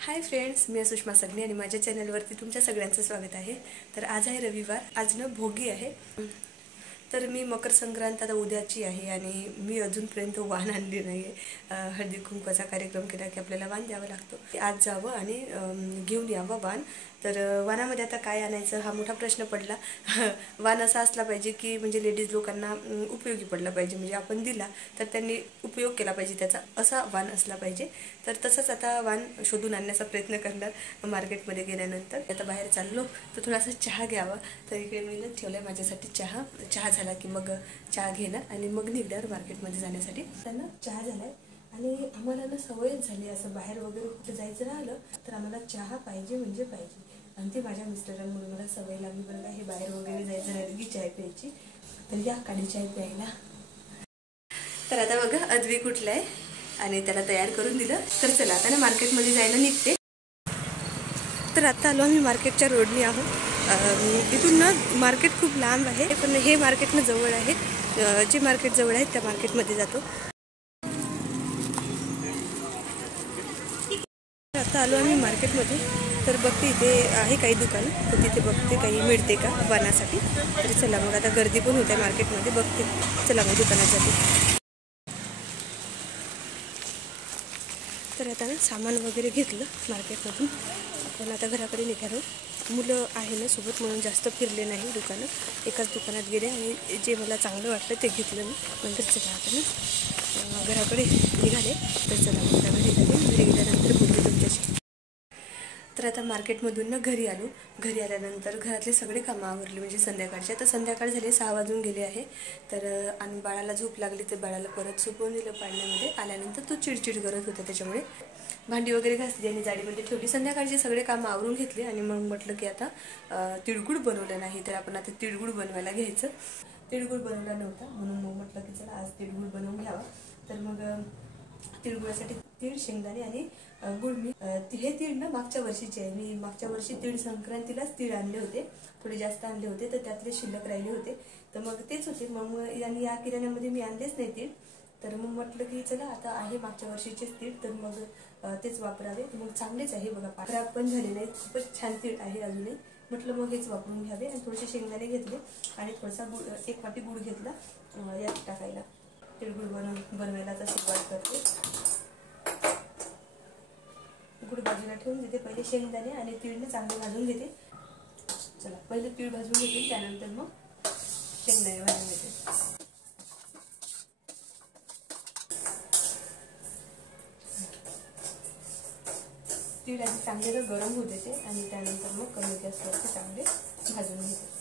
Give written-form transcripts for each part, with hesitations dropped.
Hi friends, मी सुषमा सगने आणि माझ्या चॅनलवरती तुमच्या सगळ्यांचं स्वागत आहे। तर आज आहे रविवार, आज ना भोगी आहे। तर मी मकर संक्रांत आता उद्याची आहे आणि मी अजूनपर्यंत वाण आणली नाही आहे। हळदी कुंकवाचा कार्यक्रम केला की आपल्याला वाण द्यावं लागतं। आज जावं आणि घेऊन यावं वाण। तर वाणामध्ये आता काय आणायचं हा मोठा प्रश्न पडला। वाण असा असला पाहिजे की म्हणजे लेडीज लोकांना उपयोगी पडला पाहिजे, म्हणजे आपण दिला तर त्यांनी उपयोग केला पाहिजे त्याचा, असा वाण असला पाहिजे। तर तसंच आता वाण शोधून आणण्याचा प्रयत्न करणार मार्केटमध्ये गेल्यानंतर। आता बाहेर चाललो तर थोडासा चहा घ्यावा, तर इकडे मी ठेवलाय माझ्यासाठी चहा झाला की मग चहा घेणार आणि मग निघणार मार्केटमध्ये जाण्यासाठी। त्यांना चहा झालाय आणि आम्हाला ना सवयच झाली असं बाहेर वगैरे कुठे जायचं राहिलं तर आम्हाला चहा पाहिजे म्हणजे पाहिजे। आणि ते माझ्या मिस्टरांमुळे मला सवय लागली बरं का, हे बाहेर वगैरे जायचं राहिलं की चाय प्यायची। तर या काढी चाय प्यायला। तर आता बघा अद्वी कुठलाय आणि त्याला तयार करून दिलं। तर चला आता ना मार्केटमध्ये जायला निघते। तर आता आलो आम्ही मार्केटच्या रोडनी आहोत। इथून ना मार्केट खूप लांब आहे, पण हे मार्केट ना जवळ आहे। जे मार्केट जवळ आहे त्या मार्केटमध्ये जातो। आता आलो आम्ही मार्केटमध्ये, तर बघते इथे आहे काही दुकान, तर तिथे बघते काही मिळते का वाणासाठी। तर चला मग आता गर्दी पण होते मार्केटमध्ये, बघते चला मग दुकानात जाते। तर आता ना सामान वगैरे घेतलं मार्केटमधून, आपण आता घराकडे निघालो। मुलं आहे ना सोबत म्हणून जास्त फिरले नाही दुकानं, एकाच दुकानात गेले आणि जे मला चांगलं वाटलं ते घेतलं मी। नंतर चला आता ना घराकडे निघाले। तर चला मग आता घरी गेल्यानंतर बोलते तुमच्याशी। तर आता मार्केटमधून ना घरी आलो। घरी आल्यानंतर घरातले सगळे कामं आवरले, म्हणजे संध्याकाळचे। आता संध्याकाळ झाले, 6 वाजून गेले आहे। तर आणि बाळाला झोप लागली तर बाळाला परत झोपवून दिलं पाळण्यामध्ये। आल्यानंतर तो चिडचिड करत होता, त्याच्यामुळे भांडी वगैरे घासली आणि जाडीमध्ये ठेवली। संध्याकाळचे सगळे कामं आवरून घेतले आणि मग म्हटलं की आता तिळगुळ बनवलं नाही तर आपण आता तिळगुळ बनवायला घ्यायचं। तिळगुळ बनवला नव्हता म्हणून मग म्हटलं की चला आज तिळगुळ बनवून घ्यावा। तर मग तिळगुळासाठी तीळ, शेंगदाणे आणि गुळ, मी हे तीळ ना मागच्या वर्षीचे आहे। मी मागच्या वर्षी तीळ संक्रांतीलाच तीळ आणले होते, थोडे जास्त आणले होते, तर त्यातले शिल्लक राहिले होते। तर मग तेच होते, मग आणि या किराण्यामध्ये मी आणलेच नाही तीळ। तर मग म्हटलं की चला आता आहे मागच्या वर्षीचेच तीळ, तर मग तेच वापरावे। मग चांगलेच आहे बघा, खराब पण झाले नाही, खूपच छान तीळ आहे अजूनही। म्हटलं मग हेच वापरून घ्यावे आणि थोडेसे शेंगदाणे घेतले आणि थोडासा गुळ, 1 वाटी गुळ घेतला यात टाकायला। तिळगुळ बनवायला आता सुरुवात करते। गुळ बाजूला ठेवून देते, पहिले शेंगदाणे आणि तीळने चांगले भाजून घेते। चला पहिले तीळ भाजून घेते, त्यानंतर मग शेंगदाणे भाजून घेते। तीळ आधी चांगले गरम होऊ देते आणि त्यानंतर मग कमी गॅसवरती चांगले भाजून घेते।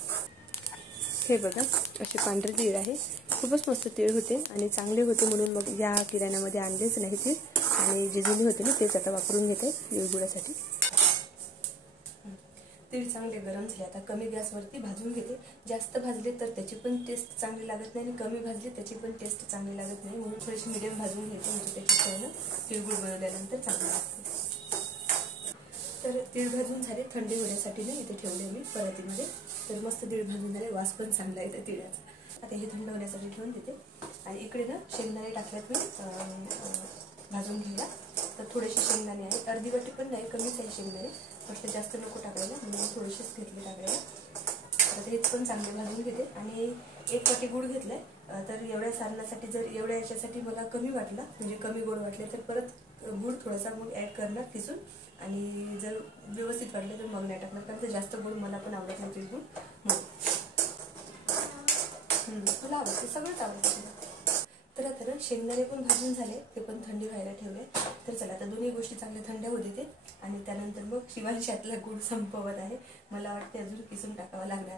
हे बघा असे पांढरे तीळ आहे, खूपच मस्त तीळ होते आणि चांगले होते, म्हणून मग या किराण्यामध्ये आणलेच नाही तीळ। आणि जे जुने होते ना तेच आता वापरून घेते तिळगुळासाठी। तीळ चांगले गरम झाले, आता कमी गॅसवरती भाजून घेते। जास्त भाजले तर त्याची पण टेस्ट चांगली लागत नाही आणि कमी भाजले त्याची पण टेस्ट चांगली लागत नाही, म्हणून थोडीशी मिडियम भाजून घेते, म्हणजे त्याची चव तिळगुळ बनवल्यानंतर चांगली लागते। तर तीळ भाजून झाले, थंडी होण्यासाठी ना इथे ठेवले मी परातीमध्ये। तर मस्त तीळ भाजून झाले, वास पण चांगला येते तिळाचा। आता हे थंड होण्यासाठी ठेवून देते आणि इकडे ना शेंगदाणे टाकल्यात मी भाजून घ्यायला। तर थोडेसे शेंगदाणे आहे, अर्धी वाटी पण नाही, कमीच आहे शेंगदाणे, म्हटलं जास्त नको टाकायला म्हणून थोडेसेच घेतले टाकायला। आता हेच पण चांगले भाजून घेते आणि 1 वाटी गुळ घेतलाय। तर एवढ्या सारणासाठी, जर एवढ्या याच्यासाठी मला कमी वाटला, म्हणजे कमी गोड वाटले, तर परत गुळ थोडासा मग ॲड करणार किसून, आणि जर व्यवस्थित वाटले तर मग नाही टाकणार, कारण जास्त गोड मला पण आवडत नाही तिळगुळ म्हणून। मला आवडते, सगळंच आवडतं। तर आता ना शेंगदाणे पण भाजून झाले, ते पण थंडी व्हायला ठेवले। तर चला आता दोन्ही गोष्टी चांगल्या थंड्या होऊ देते आणि त्यानंतर मग शिवांशातला गुळ संपवत आहे, मला वाटते अजून किसून टाकावा लागणार।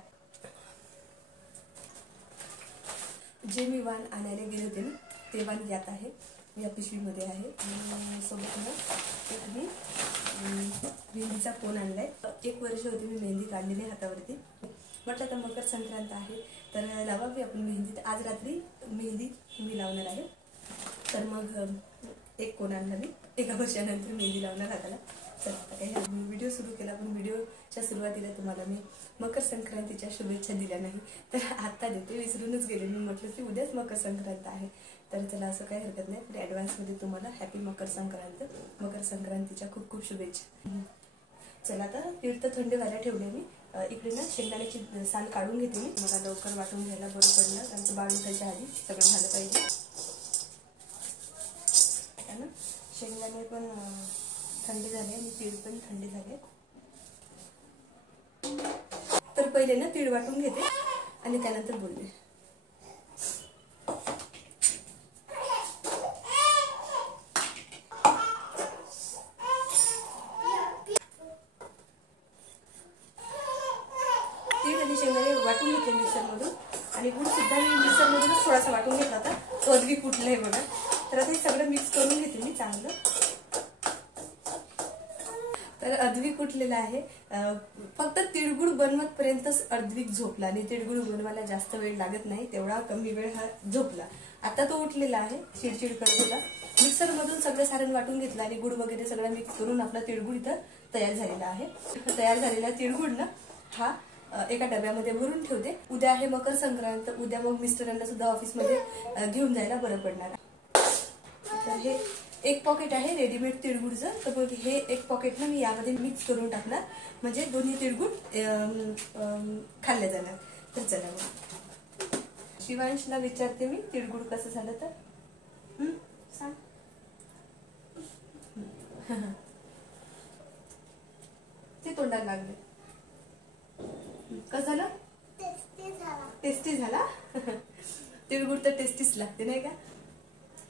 जे मी वाण आणायला गेले होते ना ते वाण यात आहे, या पिशवीमध्ये आहे। आणि सोबत ना मी मेहंदीचा कोन आणलाय। 1 वर्ष होती मी मेहंदी काढलेली हातावरती, म्हटलं तर मकर संक्रांत आहे तर लावावी आपण मेहंदी। तर आज रात्री मेहंदी मी लावणार आहे। तर मग 1 कोन आणला मी, 1 वर्षानंतर मेहंदी लावणार हाताला। चला आता काही व्हिडिओ सुरू केला, पण व्हिडिओच्या सुरुवातीला तुम्हाला मी मकर संक्रांतीच्या शुभेच्छा दिल्या नाही, तर आता देते. विसरूनच गेले. मी म्हटलं की उद्याच मकर संक्रांत आहे, तर चला असं काही हरकत नाही. पण ॲडव्हान्समध्ये तुम्हाला हॅपी मकर संक्रांत. मकर संक्रांतीच्या खूप खूप शुभेच्छा. चला आता तीर्थ थंड व्हायला ठेवले मी. इकडे ना शेंगदाण्याची साल काढून घेते मी. मला लवकर वाटून घ्यायला बरं पडलं, कारण बाळ उठायच्या आधी सगळं झालं पाहिजे. ना शेंगदाणे पण थंड झाले आणि तीळ पण थंड झाले. तर पहिले ना तीळ वाटून घेते आणि त्यानंतर बोलते. तीळ आणि शेंगदाणे वाटून घेतले मिक्सरमधून, आणि गुळ सुद्धा मी मिक्सरमधूनच थोडासा वाटून घेतला होता. तो अगदी कुठलाय बघा. तर आता हे सगळं मिक्स करून घेते मी चांगलं. तर अद्विक उठलेला आहे. फक्त तिळगुळ बनवत पर्यंतच अद्विक झोपला, आणि तिळगुळ बनवायला जास्त वेळ लागत नाही, तेवढा कमी वेळ हा झोपला. आता तो उठलेला आहे, चिडचिड करत होता. मिक्सर मधून सगळं सारण वाटून घेतलं आणि गुळ वगैरे सगळं मिक्स करून आपला तिळगुळ इथं तयार झालेला आहे. तयार झालेला तिळगुळ ना हा एका डब्यामध्ये भरून ठेवते. उद्या आहे मकर संक्रांत. उद्या मग मिस्टरांना सुद्धा ऑफिसमध्ये घेऊन जायला बरं पडणार. तर हे एक पॉकेट आहे रेडीमेड तिळगुळचं, तर मग हे एक पॉकेट ना मी यामध्ये मिक्स करून टाकणार, म्हणजे दोन्ही तिळगुळ खाल्ले जाणार. तर चला मग शिवांशला विचारते मी तिळगुळ कसं झालं तर. सांग. ते तोंडाला लागले. कसं झालं? टेस्टी झाला. तिळगुळ तर टेस्टीच लागते नाही का.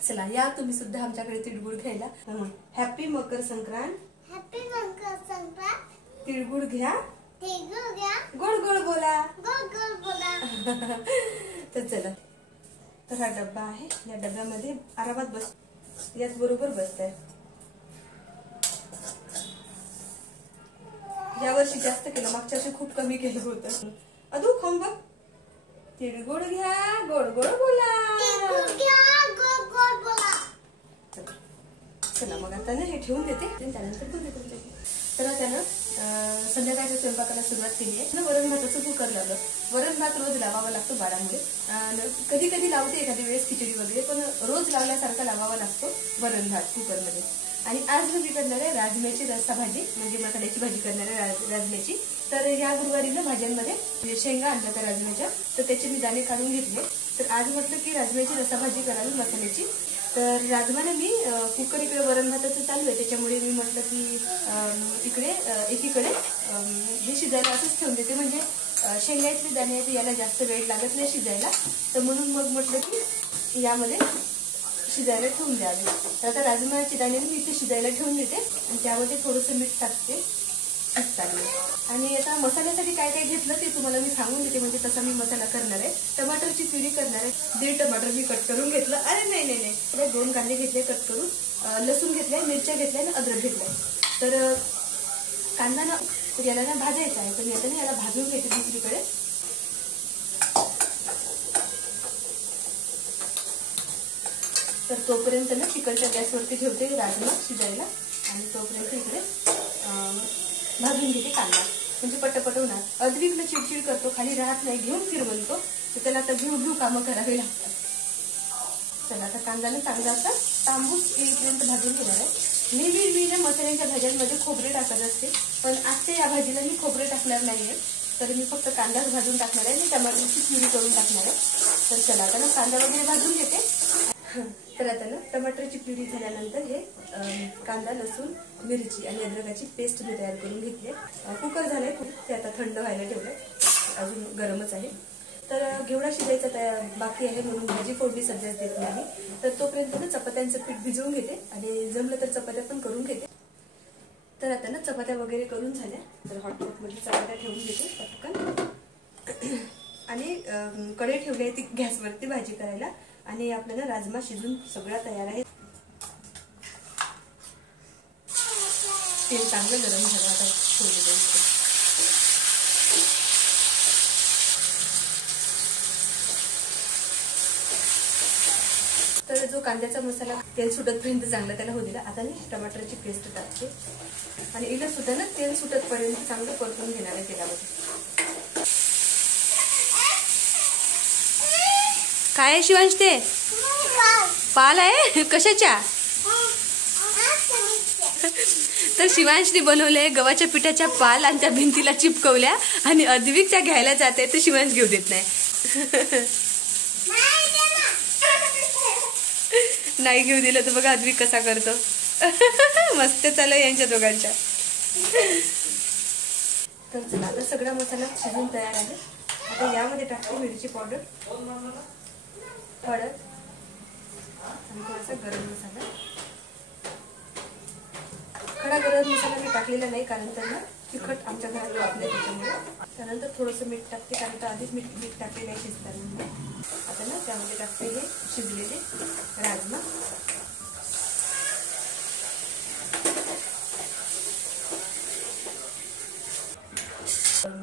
चला या तुम्ही सुद्धा आमच्याकडे तिळगुळ घ्यायला. हॅपी मकर संक्रांत. हॅपी मकर संक्रांत. तिळगुळ घ्या, तिळगुळ घ्या, गोड गोड बोला, गोड गोड बोला. तर चला. तर हा डब्बा आहे, या डब्यामध्ये आरामात बस, याच बरोबर बसताय. यावर्षी जास्त केलं, मागच्या वर्षी खूप कमी केलं होतं. अदू खाऊन बघ. तिळगुळ घ्या, गोड गोड बोला. तिळगुळ घ्या, गोड गोड बोला. चला मग आता ना हे ठेवून देते, त्यानंतर बोलते तुमच्याशी. तर त्यानं संध्याकाळच्या स्वयंपाकाला सुरुवात केली आहे. वरण भाताचं कुकर लावलं. वरण भात रोज लावावा लागतो बाळामुळे. कधी कधी लावते एखादी वेळेस खिचडी वगैरे, पण रोज लावल्यासारखा लावावा लागतो वरण भात कुकरमध्ये. आणि आज मी करणार आहे राजम्याची रस्सा भाजी, म्हणजे मसाल्याची भाजी करणार आहे राजम्याची. तर या गुरुवारी ना भाज्यांमध्ये शेंगा आणल्या त्या राजम्याच्या, तर त्याचे मी दाणे काढून घेतले. तर आज म्हटलं की राजम्याची रस्सा भाजी करावी मसाल्याची. तर राजमाला मी कुकर इकडे वरण भाताचं चालू आहे, त्याच्यामुळे मी म्हटलं की इकडे एकीकडे हे शिजायला असंच ठेवून देते, म्हणजे शेंगायतले दाणे आहेत याला जास्त वेळ लागत नाही शिजायला. तर म्हणून मग म्हटलं की यामध्ये शिजायला ठेवून द्यावे. तर आता राजमाची दाणे मी इथे शिजायला ठेवून देते आणि त्यामध्ये थोडंसं मीठ टाकते. आणि आता मसाल्यासाठी काय काय घेतलं ते तुम्हाला मी सांगून देते, म्हणजे तसा मी मसाला करणार आहे. टमाटरची प्युरी करणार आहे. 1.5 टमाटर मी कट करून घेतलं. अरे नाही नाही नाही, 2 कांदे घेतले कट करून, लसूण घेतलाय, मिरच्या घेतल्या आणि अद्रक घेतलाय. तर कांदा ना याला ना भाजायचा आहे, तर मी आता याला भाजून घेते दुसरीकडे. तर तोपर्यंत ना चिकनच्या गॅसवरती ठेवते राजमा शिजायला, आणि तोपर्यंत इकडे भाजून घेते कांदा, म्हणजे पटपट होणार. अद्विकला चिडचिड करतो, खाली राहत नाही, घेऊन फिर म्हणतो, तर त्याला आता घेऊ कामं करावी लागतात. चला आता कांद्याला चांगला असा तांबूस येईपर्यंत भाजून घेणार आहे. मी ना मसाल्याच्या भाज्यांमध्ये खोबरे टाकत असते, पण आजच्या या भाजीला मी खोबरे टाकणार नाहीये, तर मी फक्त कांदाच भाजून टाकणार आहे आणि टमाटरची प्युरी करून टाकणार आहे. तर चला आता ना कांदा वगैरे भाजून घेते. तर आता ना टमाटरची प्युरी झाल्यानंतर हे कांदा, लसूण, मिरची आणि अद्रकाची पेस्ट मी तयार करून घेतली. कुकर झालंय, ते आता थंड व्हायला ठेवलंय, अजून गरमच आहे. तर घेवडा शिजायचा बाकी आहे, म्हणून भाजी फोडणी सध्याच देत नाही. तर तोपर्यंत ना चपात्यांचं पीठ भिजवून घेते, आणि जमलं तर चपात्या पण करून घेते. तर आता ना चपात्या वगैरे करून झाल्या, तर हॉटपॉटमध्ये चपात्या ठेवून घेते पटकन. आणि कढई ठेवली आहे ती गॅसवरती भाजी करायला, आणि आपल्याला राजमा शिजून सगळा तयार आहे. तेल चांगलं गरम झालं, आता सोडून द्यायचं. तर जो कांद्याचा मसाला तेल सुटतपर्यंत चांगला त्याला होऊ दिला. आता मी टमाटरची पेस्ट टाकते आणि इला सुद्धा ना तेल सुटतपर्यंत चांगलं परतून घेणार आहे तेलामध्ये. काय आहे शिवांश ते? पाल आहे कशाच्या? तर शिवांशने बनवले गव्हाच्या पिठाच्या पाल आणि त्या भिंतीला चिपकवल्या आणि अद्विक त्या घ्यायला जाते तर शिवांश घेऊ देत नाही. नाही घेऊ दिलं तर बघा अद्विक कसा करतो. मस्त चालू यांच्या दोघांच्या. तर चला आता सगळा मसाला शिजून तयार आहे. आता यामध्ये टाकते मिरची पावडर, हळद आणि थोडासा गरम मसाला. खडा गरम मसाला मी टाकलेला नाही कारण त्यांना तिखट आमच्या घरात वापरले त्याच्यामुळे. त्यानंतर थोडंसं मीठ टाकते कारण तर आधीच मीठ टाकले नाही शिजताना. आता ना त्यामध्ये टाकते हे शिजलेले राजमा.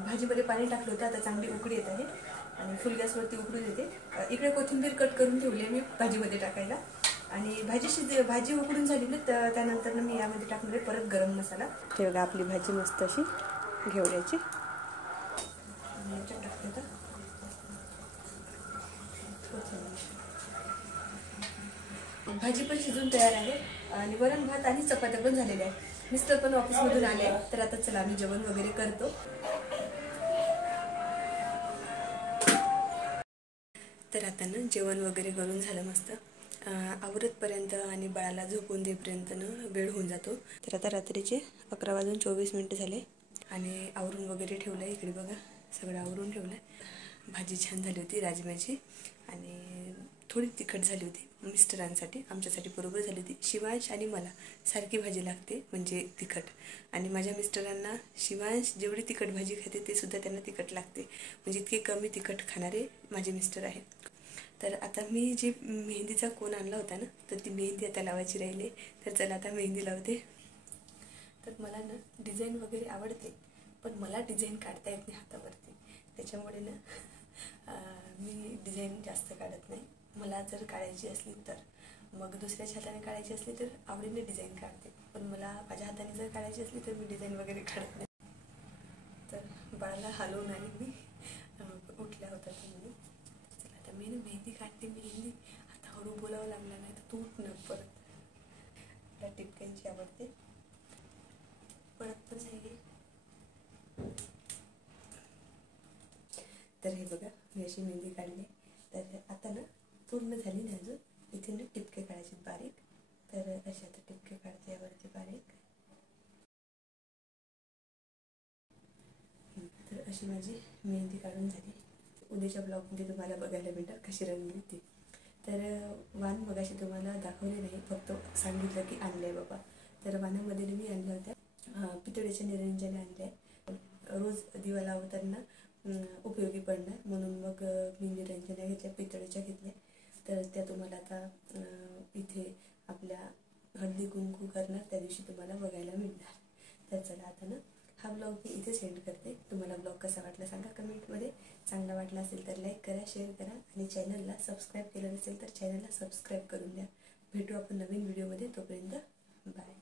भाजीमध्ये पाणी टाकलं होतं. आता चांगली उकळी येत आहे आणि फुल गॅसवरती उकळून येते. इकडे कोथिंबीर कट करून ठेवली मी भाजीमध्ये टाकायला. आणि भाजी उकडून झाली ना त्यानंतर मी यामध्ये टाकणार आहे परत गरम मसाला. हे बघा आपली भाजी मस्त अशी घेवड्याची टाकते. भाजी पण शिजून तयार आहे आणि वरण भात आणि चपात्या पण झालेल्या आहे. मिस्टर पण ऑफिसमधून आले तर आता चला आम्ही जेवण वगैरे करतो. तर आता ना जेवण वगैरे करून झालं मस्त. आवरतपर्यंत आणि बाळाला झोपून देईपर्यंत ना वेळ होऊन जातो. तर आता रात्रीचे 11:24 झाले आणि आवरून वगैरे ठेवलं आहे. इकडे बघा सगळं आवरून ठेवलं आहे. भाजी छान झाली होती राजम्याची आणि थोडी तिखट झाली होती मिस्टरांसाठी. आमच्यासाठी बरोबर झाली होती. शिवांश आणि मला सारखी भाजी लागते म्हणजे तिखट. आणि माझ्या मिस्टरांना शिवांश जेवढी तिखट भाजी खाते ते सुद्धा त्यांना तिखट लागते. म्हणजे इतके कमी तिखट खाणारे माझे मिस्टर आहेत. तर आता मी जी मेहंदीचा कोन आणला होता ना तर ती मेहंदी आता लावायची राहिली. तर चला आता मेहंदी लावते. तर मला ना डिझाईन वगैरे आवडते पण मला डिझाईन काढता येत नाही हातावरती. त्याच्यामुळे ना मी डिझाईन जास्त काढत नाही. मला जर काढायची असली तर मग दुसऱ्याच्या हाताने काढायची असली तर आवडीने डिझाईन काढते. पण मला माझ्या हाताने जर काढायची असली तर मी डिझाईन वगैरे काढत नाही. तर बाळाला हलवून आली मी. उठल्या होता तुम्ही. चला आता मी ना मेहंदी काढते. मेहंदी आता हळू बोलावं लागलं नाही तर तू उठणं परत. मला टिपक्यांची आवडते पडत पण नाही. तर हे बघा मी अशी मेहंदी काढली. तर आता ना पूर्ण झाली नाही अजून. इथे ना टिपके काढायचे बारीक. तर असे आता टिपके काढते यावरती बारीक. तर अशी माझी मेहंदी काढून झाली. उद्याच्या ब्लॉगमध्ये तुम्हाला बघायला भेटणार कशी रंगली ती. तर वाण मगाशी तुम्हाला दाखवले नाही फक्त सांगितलं की आणलंय बाबा. तर वाणामध्ये मी आणल्या होत्या पितळेच्या निरंजने आणल्या. रोज दिवा लावताना उपयोगी पडणार म्हणून मग मी निरंजने घेतल्या पितळेच्या घेतल्या. तर त्या तुम्हाला आता इथे आपल्या हळदी कुंकू करणार त्या दिवशी तुम्हाला बघायला मिळणार. तर चला आता ना हा ब्लॉग मी इथे सेंड करते. तुम्हाला ब्लॉग कसा वाटला सांगा कमेंटमध्ये. चांगला वाटला असेल तर लाईक करा, शेअर करा आणि चॅनलला सबस्क्राईब केलं नसेल तर चॅनलला सबस्क्राईब करून द्या. भेटू आपण नवीन व्हिडिओमध्ये. तोपर्यंत बाय.